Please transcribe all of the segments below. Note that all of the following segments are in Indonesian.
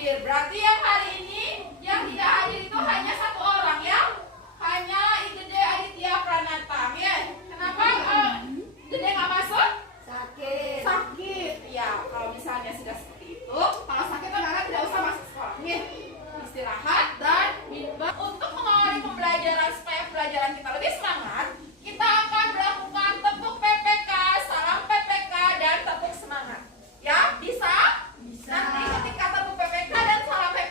hadir. Berarti yang hari ini yang tidak hadir itu hanya satu orang ya. Hanya Gede Aditya Pranata. Ya. Kenapa Gede nggak masuk? Sakit. Sakit. Ya, kalau misalnya sudah seperti itu, kalau sakit anak-anak tidak usah masuk sekolah. Ya. Istirahat dan minum. Untuk mengawali pembelajaran supaya pembelajaran kita lebih semangat, kita akan melakukan tepuk PPK, salam PPK dan tepuk semangat. Ya, bisa? Bisa. Nanti ketika tepuk PPK dan salam PPK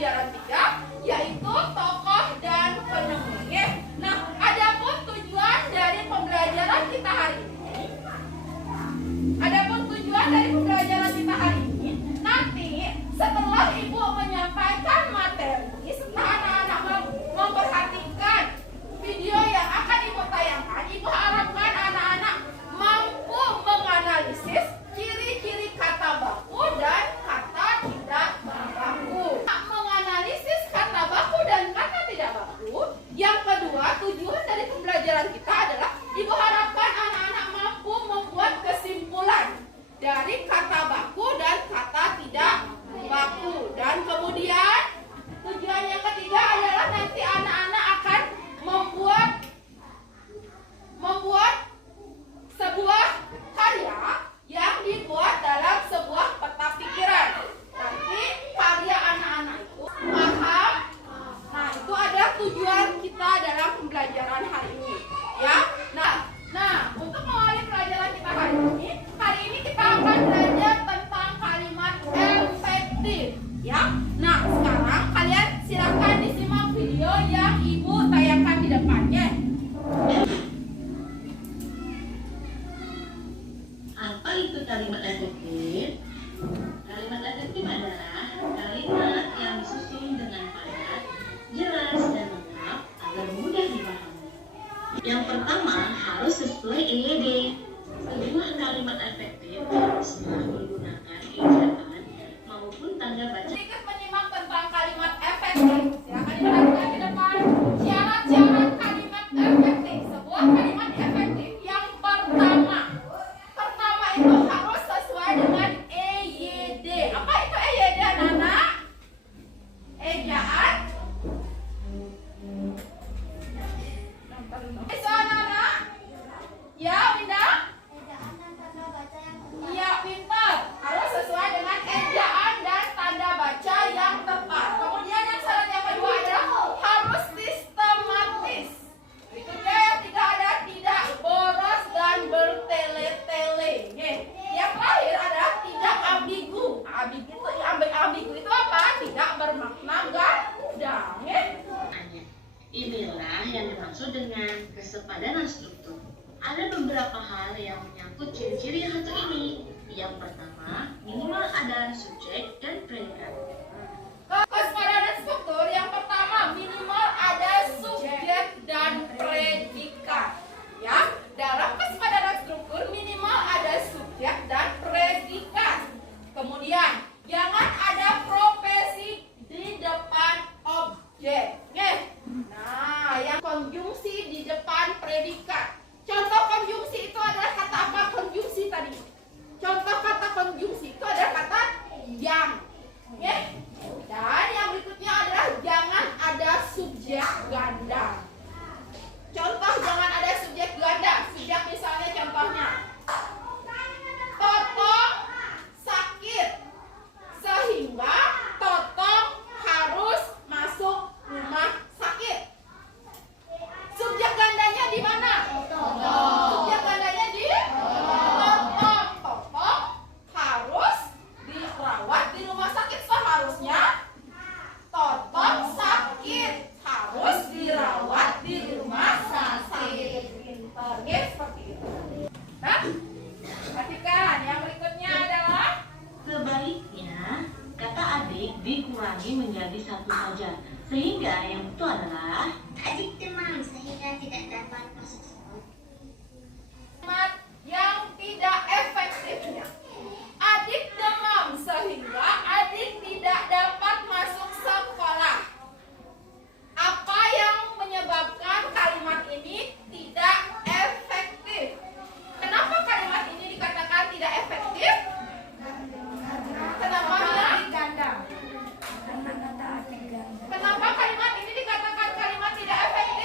pembelajaran 3, yaitu tokoh dan penemu. Nah, adapun tujuan dari pembelajaran kita hari ini, nanti setelah ibu menyampaikan materi, setelah anak-anak memperhatikan video yang akan ibu tayangkan, ibu harapkan anak-anak mampu menganalisis ciri-ciri kata baku dan kata tidak baku. Menganalisis kata baku dan kata tidak baku. Yang kedua, tujuan dari pembelajaran kita adalah ibu harapkan anak-anak mampu membuat kesimpulan dari kata baku dan kata tidak baku. Dan kemudian tujuan yang ketiga adalah nanti anak-anak akan membuat sebuah karya yang dibuat dalam sebuah peta pikiran. Nanti karya anak-anak itu paham. Nah, itu adalah tujuan kita dalam pembelajaran hari ini, ya. Nah, untuk mengawali pelajaran kita hari ini kita akan belajar tentang kalimat efektif, ya. Nah, sekarang kalian silakan disimak video yang ibu tayangkan di depannya. Apa itu kalimat efektif? Kalimat efektif adalah kalimat yang disusun dengan padat, jelas dan lengkap agar mudah dipahami. Yang pertama harus sesuai EYD. Sebuah kalimat efektif haruslah menggunakan ejaan maupun tanda baca. Sedikit menyimak tentang kalimat efektif. Silakan diperhatikan di depan. Syarat-syarat kalimat efektif. Sebuah kalimat efektif yang pertama itu harus sesuai dengan EYD. Apa itu EYD, anak-anak? Ejaan. Bisa, anak-anak? Ya, Winda? Iya, pintar. Harus sesuai dengan ejaan dan tanda baca yang tepat. Kemudian yang syarat yang kedua adalah harus sistematis. Berikutnya yang ketiga ada tidak boros dan bertele-tele. Yang terakhir adalah tidak ambigu. Ambigu itu apa? Tidak bermakna ganda. Inilah yang dimaksud dengan kesepadanan struktur. Ada beberapa hal yang menyangkut ciri-ciri yang satu ini. Yang pertama, minimal ada subjek dan predikat. Kesepadanan struktur yang pertama minimal ada subjek dan predikat. Ya, dalam kesepadanan struktur minimal ada subjek dan predikat. Kemudian jangan ada profesi di depan objek. Nah, yang konjungsi di depan predikat. Contoh konjungsi itu adalah kata apa? Konjungsi tadi. Contoh kata konjungsi itu adalah kata yang. Dan yang berikutnya adalah jangan ada subjek ganda. Contoh jangan ada subjek ganda. Subjek misalnya contohnya Totong sakit sehingga Totong harus masuk rumah sakit. Subjek gandanya di mana? Subjek gandanya di Totong. Totong harus dirawat di rumah sakit. Seharusnya Totong sakit harus dirawat di rumah sakit. Pintarnya seperti itu. Nah, perhatikan yang berikutnya adalah Sebaliknya, kata adik dikurangi menjadi satu saja. Sehingga yang betul adalah Adik demam sehingga tidak dapat masuk sekolah. kalimat yang tidak efektifnya. Adik demam sehingga adik tidak dapat masuk sekolah. Apa yang menyebabkan kalimat ini tidak efektif? Kenapa kalimat ini dikatakan tidak efektif? Kenapa? Kenapa kalimat ini dikatakan kalimat tidak efektif?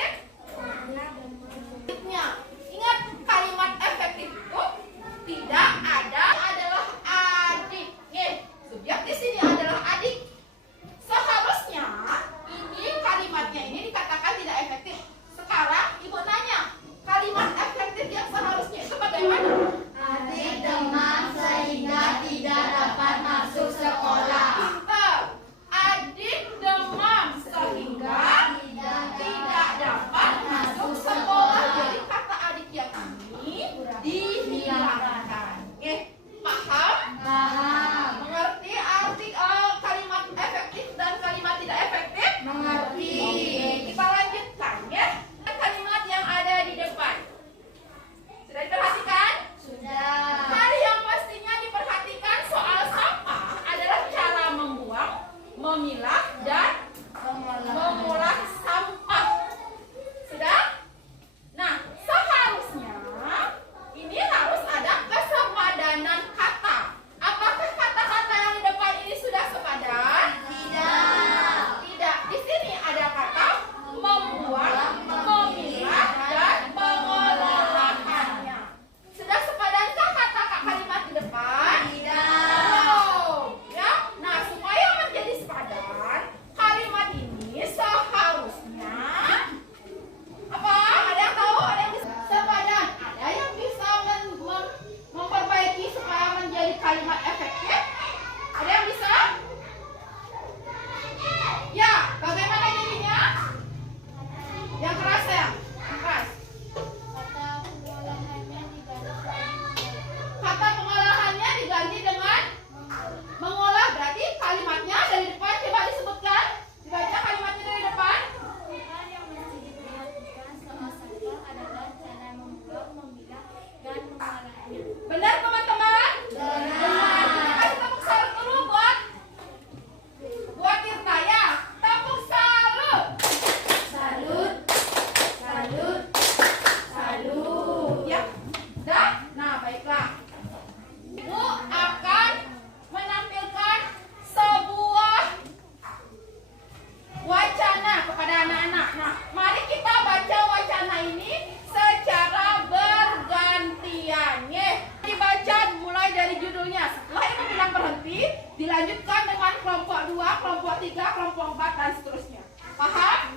Dilanjutkan dengan kelompok 2, kelompok 3, kelompok 4 dan seterusnya. Paham?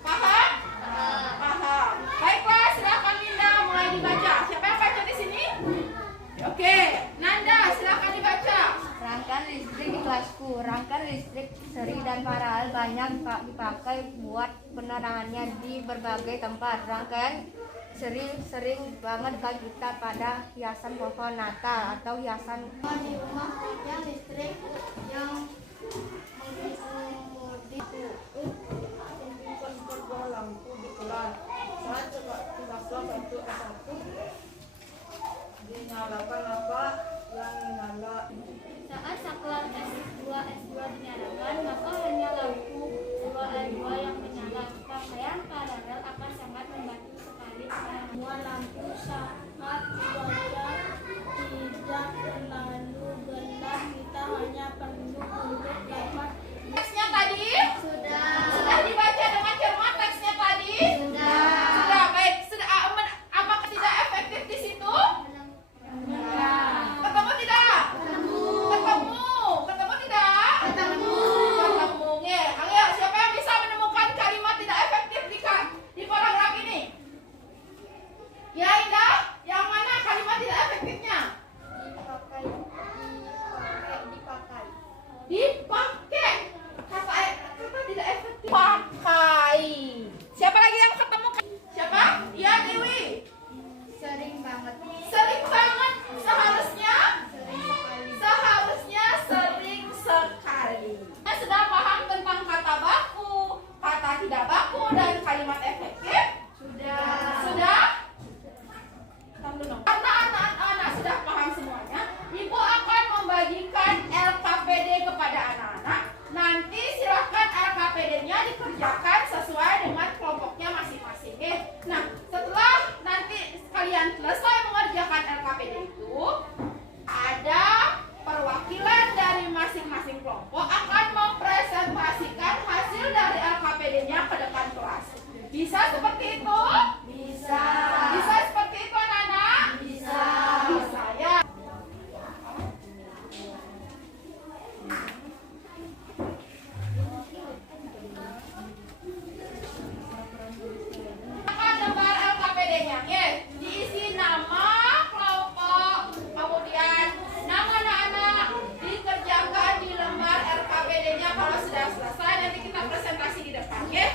Paham? Paham. Baiklah, silakan Linda mulai dibaca. Siapa yang baca di sini? Oke, Nanda silakan dibaca. Rangkaian listrik di kelasku. Rangkaian listrik seri dan paralel banyak dipakai buat penerangannya di berbagai tempat. Rangkaian sering banget kita pada hiasan pohon Natal atau hiasan Di rumah saja listrik yang mengemudi sebuah lampu di kelas. Saat tugas satu S1 dinyalakan apa yang menyala. Saat saklar S2 dinyalakan, maka hanya lampu 2A2 yang menyala. Rangkaian paralel akan sangat membantu sekali semua lampu saat cuaca tidak terlalu gelap. Kita hanya perlu untuk dapat. Teksnya tadi? Sudah dibaca dengan cermat teksnya tadi? Sudah, baik. Sudah, apakah tidak efektif di situ? Ketemu tidak? Ketemu tidak? Ketemu. Nge. Ayo, siapa yang bisa menemukan kalimat tidak efektif di paragraf ini? Ya, Indah, yang mana kalimat tidak efektifnya? Dipakai. Kata tidak efektif. Pakai. Siapa lagi yang ketemu? Siapa? Ya, Dewi. sering banget. Sering banget. Seharusnya sering sekali. Kita sudah paham tentang kata baku, kata tidak baku, dan kalimat efektif? Sudah? Karena anak-anak sudah paham semuanya, Ibu akan membagikan LKPD kepada anak-anak. Nanti silahkan LKPD-nya dikerjakan sesuai dengan kelompoknya masing-masing. Nah, setelah nanti kalian selesai mengerjakan LKPD itu, ada perwakilan dari masing-masing kelompok akan mempresentasikan hasil dari LKPD-nya ke depan kelas. Bisa seperti itu? Bisa. Bisa seperti itu, anak-anak? Bisa. Bisa ya. Lembar LKPD-nya, diisi nama kelompok, kemudian nama anak-anak, dikerjakan di lembar LKPD-nya. Kalau sudah selesai, nanti kita presentasi di depan, ya.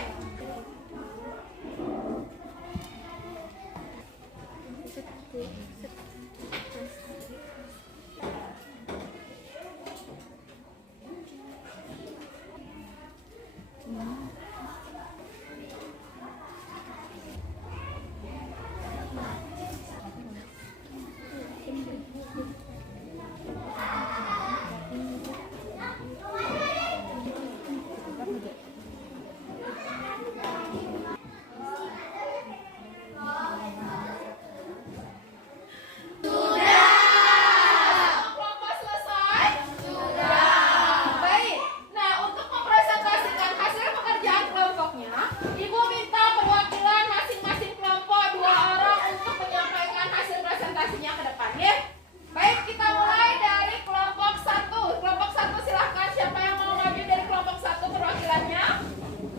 Kelompok selesai? Sudah. Baik. Nah, untuk mempresentasikan hasil pekerjaan kelompoknya, Ibu minta perwakilan masing-masing kelompok 2 orang untuk menyampaikan hasil presentasinya ke depan, ya. Baik, kita mulai dari kelompok 1. Kelompok 1 silahkan, siapa yang mau maju dari kelompok 1 perwakilannya?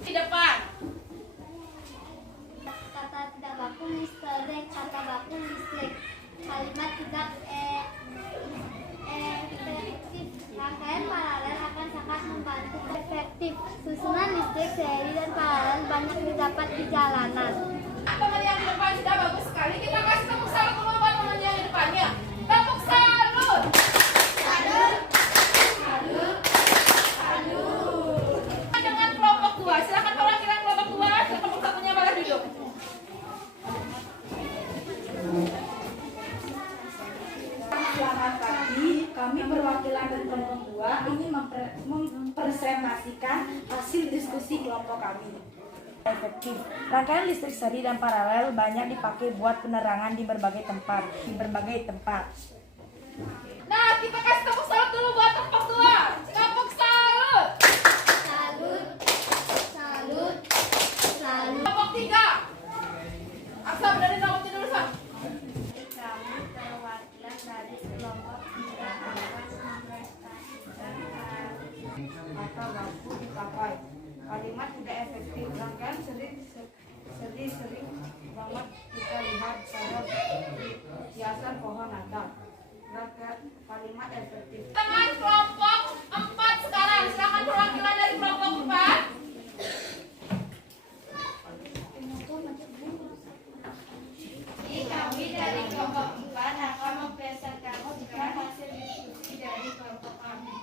Di depan. Kata tidak baku listrik, kata baku listrik. Kalimat tidak efektif. Rangkaian paralel akan sangat membantu efektif. Susunan listrik seri dan paralel banyak didapat di jalanan. Teman yang di depan sudah bagus sekali. Kita kasih tepuk salut dulu buat teman yang di depannya. Tepuk salut. Dengan kelompok 2, silakan perwakilan kelompok 2. Kelompok 1-nya boleh duduk. Selamat pagi, kami perwakilan dari kelompok 2 ingin mempresentasikan hasil diskusi kelompok kami. Efektif. Rangkaian listrik seri dan paralel banyak dipakai buat penerangan di berbagai tempat. Nah, kita kasih tepuk salut dulu buat kelompok 2. Tepuk salut. Kelompok 3. Aksa, dari nomor dulu, Sa. kami perwakilan dari kelompok 3 akan mempresentasikan kata baku dipakai. Kalimat tidak efektif. Rangkaian sering banget kita lihat pada hiasan pohon Natal. Rangkaian kalimat efektif. Teman kelompok 4 sekarang, silakan perwakilan dari kelompok 4. Kami dari kelompok 4 akan mempresentasikan hasil diskusi dari kelompok kami.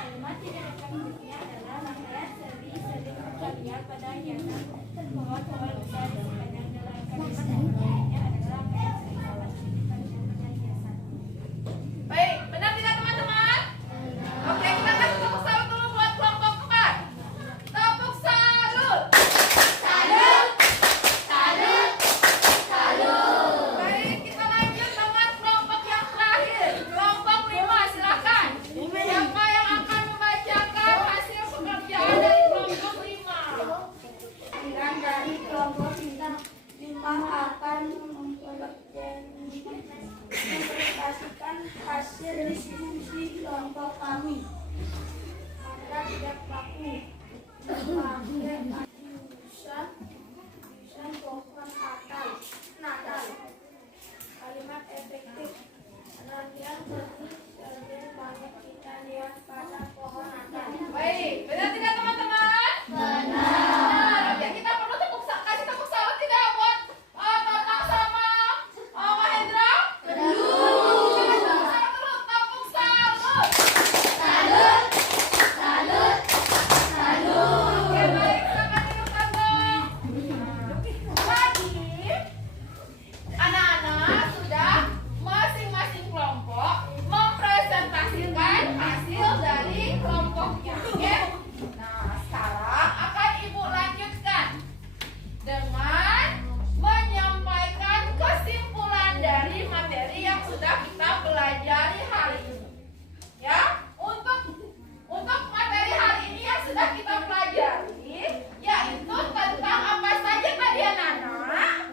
Kalimat tidak efektifnya adalah rangkaian seri-seri perkalian pada hiasan pohon-pohon besar di sepanjang jalan. Kalimat efektifnya adalah rangkaian seri sama sedikit perkalian pada hiasan. Baik, benar tidak teman-teman? Oke, kita kasih tepuk salut dulu buat kelompok 4. Tepuk salut. Baik, kita lanjut dengan kelompok yang terakhir. Kelompok 5, silakan. Siapa yang akan membacakan hasil pekerjaan dari kelompok 5? Giliran dari kelompok bintang akan mempresentasikan hasil diskusi kelompok kami. Kata tidak baku pakai tulisan pohon Natal. Kalimat efektif. Rangkaian sering banyak kita lihat pada pohon Natal. Baik, benar tidak teman-teman? Benar. Oke, kita perlu kasih tepuk salut tidak buat Tatang sama Mahendra? Perlu. Kita tepuk salut dulu, tepuk salut. Oke, baik, silakan duduk dong. Tadi anak-anak sudah masing-masing kelompok mempresentasikan hasil dari kelompoknya. Oke? Nah, sekarang akan Ibu lanjutkan dengan menyampaikan kesimpulan dari materi yang sudah kita pelajari hari ini. Ya, untuk materi hari ini yang sudah kita pelajari, yaitu tentang apa saja tadi anak-anak?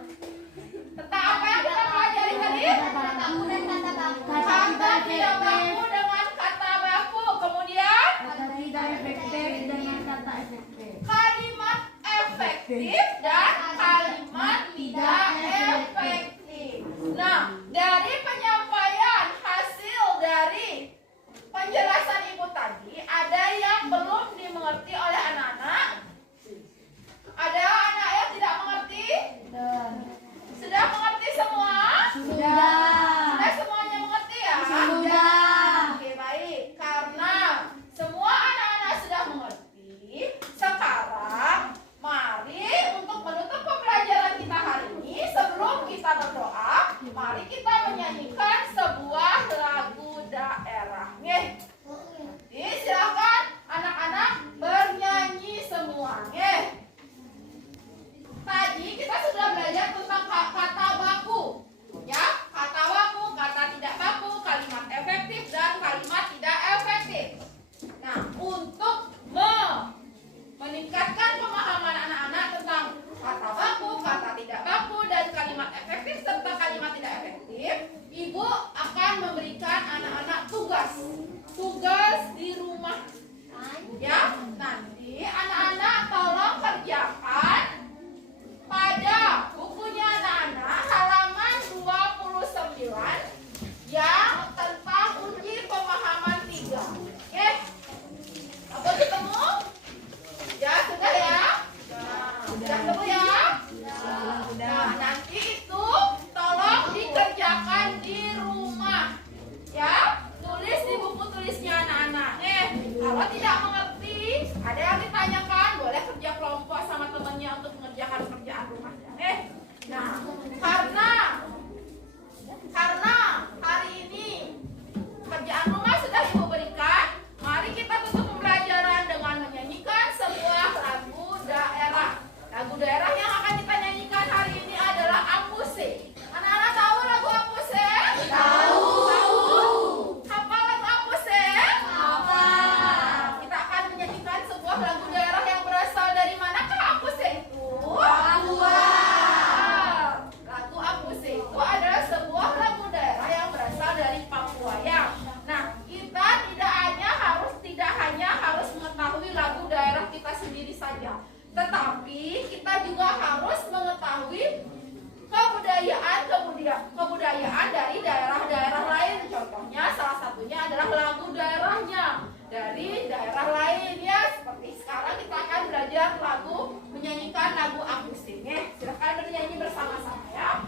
Tentang apa yang kita pelajari tadi? Kata tidak baku dengan kata baku. Kemudian kalimat efektif dan kalimat tidak efektif. Nah, dari penyampaian hasil dari penjelasan Ibu tadi, ada yang belum dimengerti oleh anak-anak? Ada anak yang tidak mengerti? Sudah mengerti semua? Sudah semuanya mengerti ya? Oke, baik. Karena semua anak-anak sudah mengerti, sekarang mari untuk menutup pembelajaran kita hari ini, sebelum kita berdoa, mari kita menyanyikan sebuah lagu daerah. Nggih. Jadi silakan anak-anak bernyanyi semua. Nggih. Tadi kita sudah belajar tentang kata baku. Ya, kata baku, kata tidak baku, kalimat efektif dan kalimat tidak efektif. Nah, untuk meningkatkan pemahaman anak-anak tentang kata baku, kata tidak baku, dan kalimat efektif serta kalimat tidak efektif, Ibu akan memberikan anak-anak tugas di rumah. Ya, nanti anak-anak tolong kerjakan pada bukunya anak-anak halaman 29 yang tentang uji pemahaman 3. Oke? Apa ketemu? Ya, sudah ya? Sudah ketemu ya? Nah, nanti itu tolong dikerjakan di rumah. Ya, tulis di buku tulisnya anak-anak. Kalau tidak mengerti, ada yang ditanyakan, boleh kerja kelompok sama temannya untuk mengerjakan kerjaan rumahnya. Nah, karena hari ini kerjaan rumah sudah Ibu berikan, mari kita tutup pembelajaran dengan menyanyikan sebuah lagu daerah. Lagu daerah juga harus mengetahui kebudayaan dari daerah-daerah lain. Contohnya salah satunya adalah lagu daerahnya dari daerah lain ya. Seperti sekarang kita akan belajar menyanyikan lagu akustik. Silakan bernyanyi bersama-sama ya.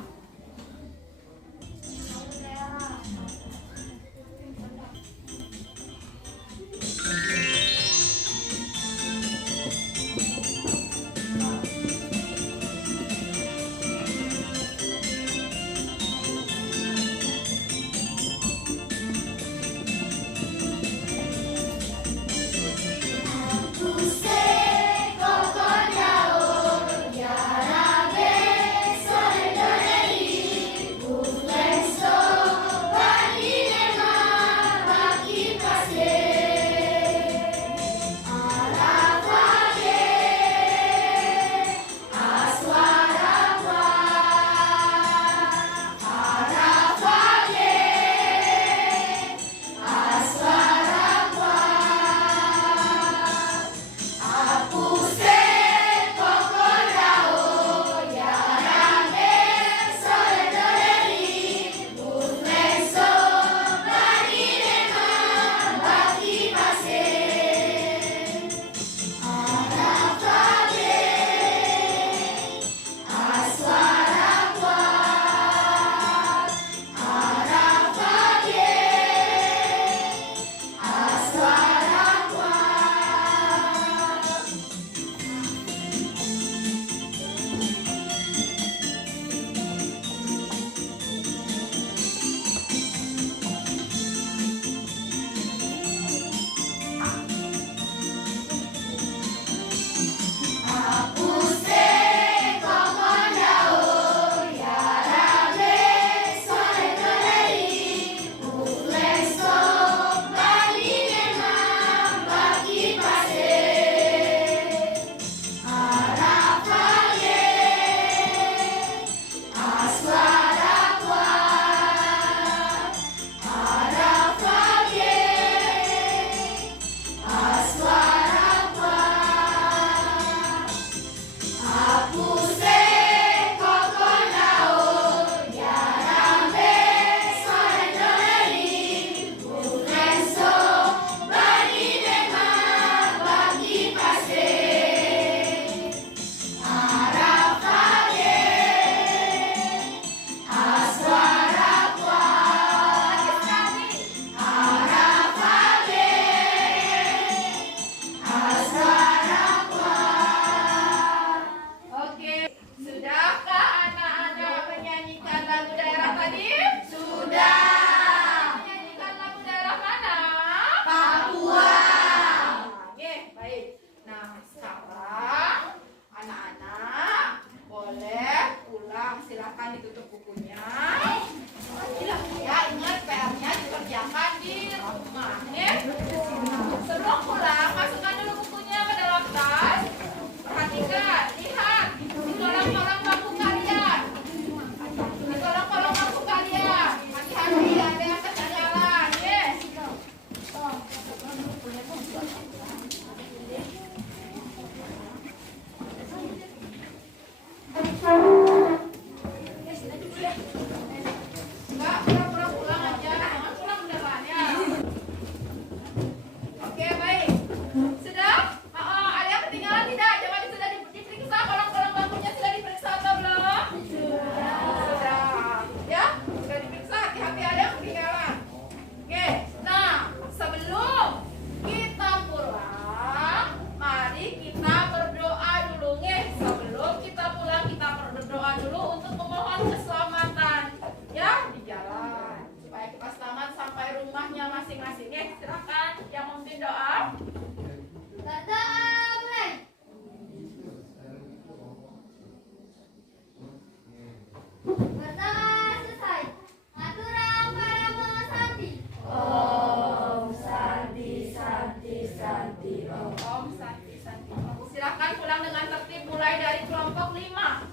Silakan pulang dengan tertib mulai dari kelompok 5.